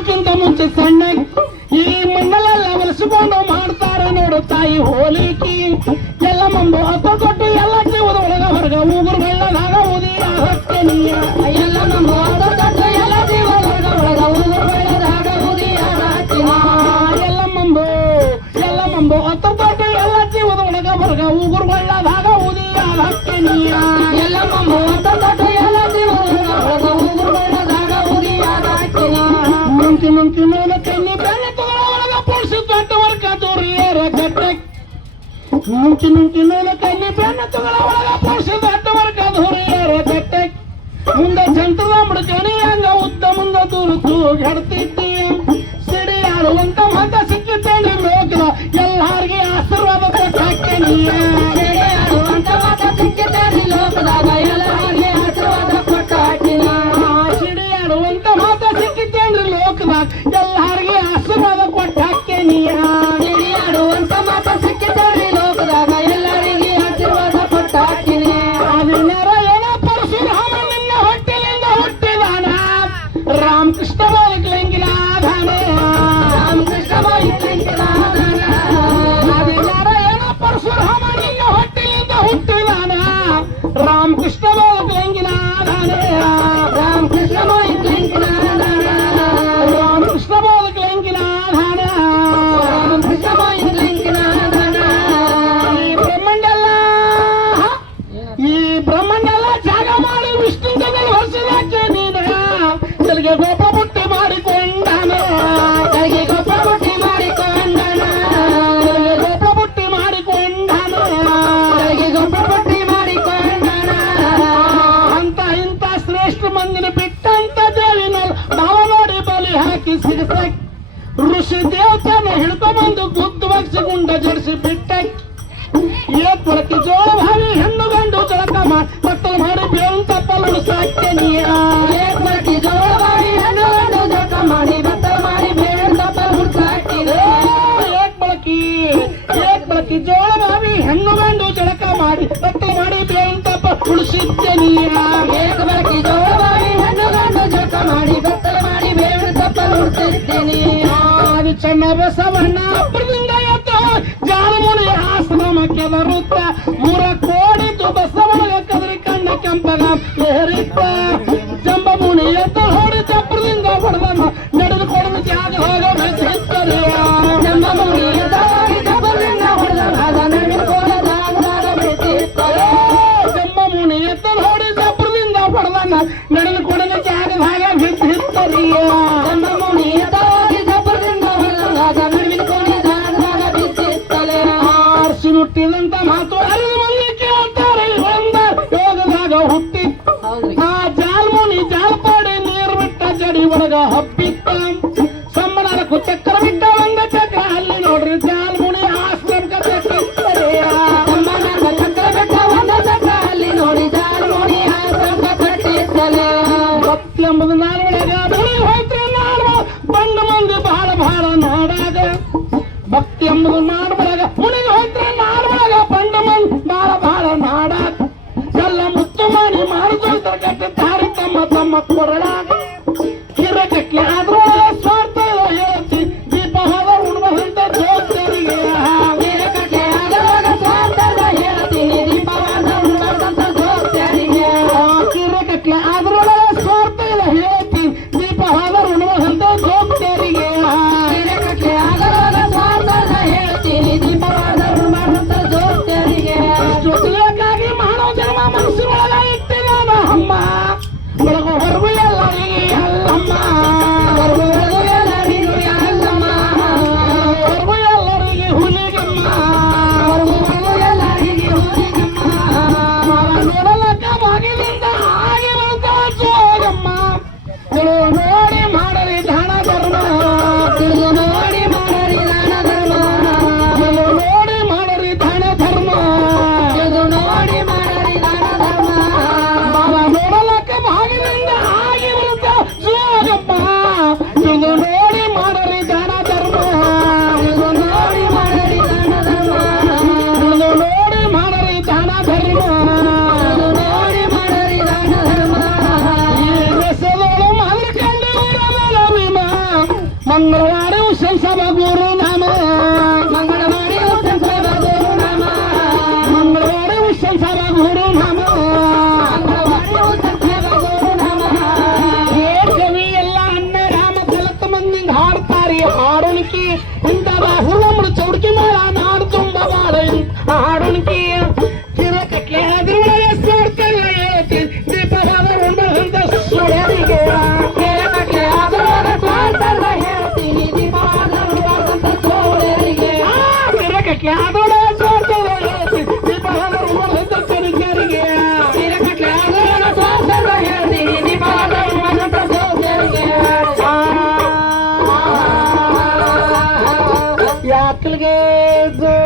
ಹುಟ್ಟೋಕ್ಕಿಂತ ಮುಂಚೆ ಸಣ್ಣ ಈ ಮಣ್ಣಲೆಲ್ಲ ಒಲಿಸಿಕೊಂಡು ಮಾಡ್ತಾರೆ ನೋಡು ತಾಯಿ ಹೋಲಿಕಿ ಎಲ್ಲ ಮಂಬು ಹತ್ತು ಕೊಟ್ಟು ಎಲ್ಲ ಜೀವದ ಒಳಗ ಹೊರಗ ಉಗುರು ಬೆಳ್ಳದಾಗ ಉದಿಯ ಹತ್ತನಿಯ ಎಲ್ಲ ಮಂಬು ಹತ್ತು ಕೊಟ್ಟು ಎಲ್ಲ ಜೀವದ ಒಳಗ ಉಗುರು ಬೆಳ್ಳದಾಗ ಉದಿಯ ಹತ್ತಿನ ಎಲ್ಲ ಮಂಬು ಹತ್ತು ಕೊಟ್ಟು ಎಲ್ಲ ಜೀವದ ಒಳಗ ಹೊರಗ ಉಗುರು ಬೆಳ್ಳದಾಗ ಉದಿಯ ಹತ್ತನಿಯ ಎಲ್ಲ ಮಂಬು ಹತ್ತು ಕೊಟ್ಟು ಎಲ್ಲ ಜೀವದ ಒಳಗ ಉಗುರು ಬೆಳ್ಳದಾಗ ಉದಿಯ ಹತ್ತಿನ ಮುಂಚಿ ಮೇಲೆ ಕಣ್ಣಿ ಬೆಳ್ಳ ಒಳಗ ಪುರುಷ ದೊಡ್ಡವರ್ಗ ದೂರಿಯರ ಗಟ್ಟೆ ಮುಂಚಿ ಮೇಲೆ ಕಣ್ಣಿ ಬೆಣ್ಣ ತಗಳ ಒಳಗ ಪುರುಷ ದೊಡ್ಡವರ್ಗ ದೂರಿಯರ ಗಟ್ಟೆ ಮುಂದೆ ಜಂತದ ಮುಡ್ಕಣಿ ಹಂಗ ಉದ್ದ ಮುಂದ ದೂರು ಹೆಡ್ತಿದ್ದೀಯ ಸಿಡಿಯಾಡುವಂತ ಮತ ಸಿಕ್ಕಿದ್ದೇನೆ ಲೋಕದ ಎಲ್ಲಾರಿಗೆ ಆಶೀರ್ವಾದ ಕೊಟ್ಟಾಕೆ ನೀಯ ಸಿಡಿಯಾಡುವಂತ ಮತ ಸಿಕ್ಕಿದ್ದೇನೆ ಲೋಕದಾಗ ಎಲ್ಲಾರಿಗೆ ಆಶೀರ್ವಾದ ಕೊಟ್ಟಾಕಿನ ಸಿಡಿಯಾಡುವಂತ ಮತ ಸಿಕ್ಕಿದ್ದೇನೆ ಲೋಕದಾಗ ಎಲ್ಲಾರಿಗೆ ಆಶೀರ್ವಾದ ಕೊಟ್ಟಾಕೆ ನೀಯ ಸಿಡಿಯಾಡುವಂತ ಮತ ಸಿಕ್ಕಿದ್ದೇನೆ ಲೋಕದಾಗ ಎಲ್ಲರಿಗೆ ಆಶೀರ್ವಾದ ಕೊಟ್ಟಾಕಿನಿ ಆದಿನಾರಾಯಣ ಪರಶುರಾಮ ನಿನ್ನ ಹೊಟ್ಟೆಲಿಂದ ಹುಟ್ಟಿದಾನ ರಾಮಕೃಷ್ಣ ಬಾಲಕಲಿಂಗಿನಾದಾನೆ ರಾಮಕೃಷ್ಣ ಬಾಲಕಲಿಂಗಿನಾದಾನ ಆದಿನಾರಾಯಣ ಪರಶುರಾಮ ನಿನ್ನ ಹೊಟ್ಟೆಲಿಂದ ಹುಟ್ಟಿದಾನ ರಾಮಕೃಷ್ಣ ಬಾಲಕಲಿಂಗಿನಾದಾನೆ ರಾಮಕೃಷ್ಣ ಬಾಲಕಲಿಂಗಿನಾದಾನ ರಾಮಕೃಷ್ಣ ಬಾಲಕಲಿಂಗಿನಾದಾನ ರಾಮಕೃಷ್ಣ ಬಾಲಕಲಿಂಗಿನಾದಾನ ಈ ಬ್ರಹ್ಮಂಡೆಲ್ಲ ಜಾಗ ಮಾಡಿ ವಿಷ್ಣು ವರ್ಷದಾಕೆ ನೀನ ತೆಲಿಗೆ ಗೋಪ ಬುಟ್ಟಿ ಮಾಡಿಕೊಂಡನ ಕೈಗೆ ಗೊಬ್ಬರ ಬುಟ್ಟಿ ಮಾಡಿಕೊಂಡನ ತೆಲಿಗೆ ಗೋಪ ಬುಟ್ಟಿ ಮಾಡಿಕೊಂಡನ ಕೈಗೆ ಗೊಬ್ಬರ ಬುಟ್ಟಿ ಮಾಡಿಕೊಂಡನ ಇಂಥ ಶ್ರೇಷ್ಠ ಮಂದಿನ ಬಿಟ್ಟಂತ ದೇವಿನಲ್ಲಿ ಭಾವ ನೋಡಿ ಬಲಿ ಹಾಕಿ ಸಿಗಸ ಋಷಿ ದೇವತೆನ ಹಿಡ್ಕೊಂಬಂದು ಗುದ್ದು ವರ್ಷಗುಂಡ ಜಡಿಸಿ ಬಿಟ್ಟ ಏತ್ಪೊಳಕ್ಕೆ ಜೋಳ ಭಾವಿ ಹೆಣ್ಣು ಗಂಡು ಜಳಕ ಮಕ್ಕಳು ಮಾಡಿ ಬೇವಂತ ಪಲ್ಲು ಸಾಕ್ಯ ನೀಯ ಏಕಿ ಜೋಳವಾಗಿ ಹಣ್ಣು ಹಣ್ಣು ಜೋಟ ಮಾಡಿ ಭತ್ತ ಮಾಡಿ ಬೇಡ ಹುಡ್ಕಾಕಿದೆ ಏಕ್ ಬಳಕಿ ಜೋಳ ಭಾವಿ ಹೆಣ್ಣು ಗಂಡು ಜಳಕ ಮಾಡಿ ಮಕ್ಕಳು ಮಾಡಿ ಬೇವಂತ ಉಳಿಸಿದ್ಯ ನೀಯ ಏಕ ಬಳಕೆ ಜೋಳವಾಗಿ ಹಣ್ಣು ಗಂಡು ಜೋಟ ಮಾಡಿ ಭತ್ತ ಮಾಡಿ ಬೇಡ ಹುಡ್ತಿದ್ದೀನಿ ಆದಿ ಚೆನ್ನ ಬಸವಣ್ಣ ಅಪ್ಪದಿಂದ ಎತ್ತು ಜಾಲಮುನಿ ಆಶ್ರಮಕ್ಕೆ ಬರುತ್ತ 3 ಕೋಡಿದ್ದು ಬಸವಣ್ಣ ಕದರಿ ಕಣ್ಣ ಕೆಂಪಗ ಹೇರಿತ್ತ ಜಂಬಮುನಿ ಎತ್ತು ಹೊಡಿ ಚಪ್ರದಿಂದ ಹೊಡೆದಮ್ಮ ನಡೆದುಕೊಂಡು ಜಾಗ ಹೋಗ ಮೆಚ್ಚಿತ್ತರೆ ಜಂಬಮುನಿ ಜಬಲಿಂದ ಹೊಡೆದ ಭಾಗ ನಡೆದುಕೊಂಡು ಜಾಗದಾಗ ಬೆಳೆಸಿರ್ತಾರೆ ಜಂಬಮುನಿ ಎತ್ತು ಹೊಡಿ ಚಪ್ರದಿಂದ ಹೊಡೆದಮ್ಮ ನಡೆದುಕೊಂಡು ಜಾಗದಾಗ ಬಿದ್ದಿತ್ತರಿಯ ಜಂಬಮುನಿ ಜಬಲಿಂದ ಹೊಡೆದ ನಡೆದುಕೊಂಡು ಜಾಗದಾಗ ಬಿದ್ದಿರ್ತಾರೆ ಆರ್ಸಿ ಹುಟ್ಟಿದಂತ ಮಾತು ಅರಿದು ಮಂದಿ ಕೇಳ್ತಾರೆ ಒಂದ ಯೋಗದಾಗ ಹುಟ್ಟಿ ಹೌದ್ರಿ ಆ ಜಾಲ್ಮುನಿ ಜಾಲ್ಪಾಡಿ ನೀರು ಬಿಟ್ಟ ಜಡಿ ಒಳಗ ಹಬ್ಬಿತ್ತ ಸಂಬಳಕ್ಕೂ ಚಕ್ರ ಬಿಟ್ಟ ಒಂದ ಚಕ್ರ ಅಲ್ಲಿ ನೋಡ್ರಿ ಜಾಲ್ಮುನಿ ಆಶ್ರಮಕ ಸಂಬಂಧ ಚಕ್ರ ಬೆಟ್ಟ ಒಂದು ಚಕ್ರ ಅಲ್ಲಿ ನೋಡಿ ಜಾಲ್ಮುನಿ ಆಶ್ರಮ ಕಟ್ಟಿತ್ತಲೆ ಭಕ್ತಿ ಎಂಬುದು ನಾಲ್ವಳೆಗ ಮುನಿ ಹೋಯ್ತ್ರಿ ನಾಲ್ವ ಬಂಡ ಮಂದಿ ಬಹಳ ನಾಡಾಗ ಭಕ್ತಿ ಎಂಬುದು ನಾಡ್ಬಳಗ ಮುನಿಗೆ ಹೋಯ್ತ್ರಿ ನಾಡ್ಬಳಗ ಬಂಡ ಮಂದಿ ಬಹಳ ನಾಡಾಗ ಎಲ್ಲ ಮುತ್ತು ಮಾಡಿ ಮಾಡಿದೋಯ್ತರ ಕಟ್ಟ ತಾರಿ ತಮ್ಮ ಕೊರಳಾಗ ಕಿರಕಟ್ಲೆ ಅದ್ರೊಳಗೆ ಸ್ವಾರ್ಥ ಹೇಳ್ತಿ ದೀಪ ಹೋದ ಉಣ್ಬಂತ ಜೋತರಿಗೆ ಕಟ್ಟೆ ಆದಾಗ ಸ್ವಾರ್ಥದ ಹೇಳ್ತೀನಿ ದೀಪವಾದ ಉಣ್ಣಂತ ಜೋತ್ಯಾರಿಗೆ ಕಿರಕಟ್ಲೆ ಅದ್ರೊಳಗೆ ಸ್ವಾರ್ಥ ಇಲ್ಲ ಹೇಳ್ತಿ ದೀಪ ಹೋದ ಉಣ್ಬಂತ ಜೋತರಿಗೆ ಕಟ್ಟೆ ಆದಾಗ ಸ್ವಾರ್ಥದ ಹೇಳ್ತೀನಿ ದೀಪವಾದ ಉಣ್ಣಂತ ಜೋತ್ಯಾರಿಗೆ ಬೇಕಾಗಿ ಮಾಡೋ ಜನ್ಮ ಮನಸ್ಸಿನೊಳಗ ಇಟ್ಟಿದಾನ ಅಮ್ಮ ಒಳಗ ಹೊರಗು ಎಲ್ಲ ಮಂಗಳವಾರ ಸಂಸಭ ಗುರು ನಾಮ ಮಂಗಳವಾರ ಸಂಸದ ಗುರು ನಾಮ ಮಂಗಳವಾರ ಸಂಸಭ ಗುರು ನಾಮ ಮಂಗಳವಾರ ಸಂಸದ ಗುರು ನಾಮ ಏ ಕವಿ ಎಲ್ಲ ಅನ್ನ ರಾಮ ಫಲಕ ಮಂದಿ ಹಾಡ್ತಾರಿ ಹಾಡೋಣಿಕೆ ಇಂಥ ಹುಲ್ಲಮ್ಮಳು ಚೌಡಿಕೆ ಮಾಡ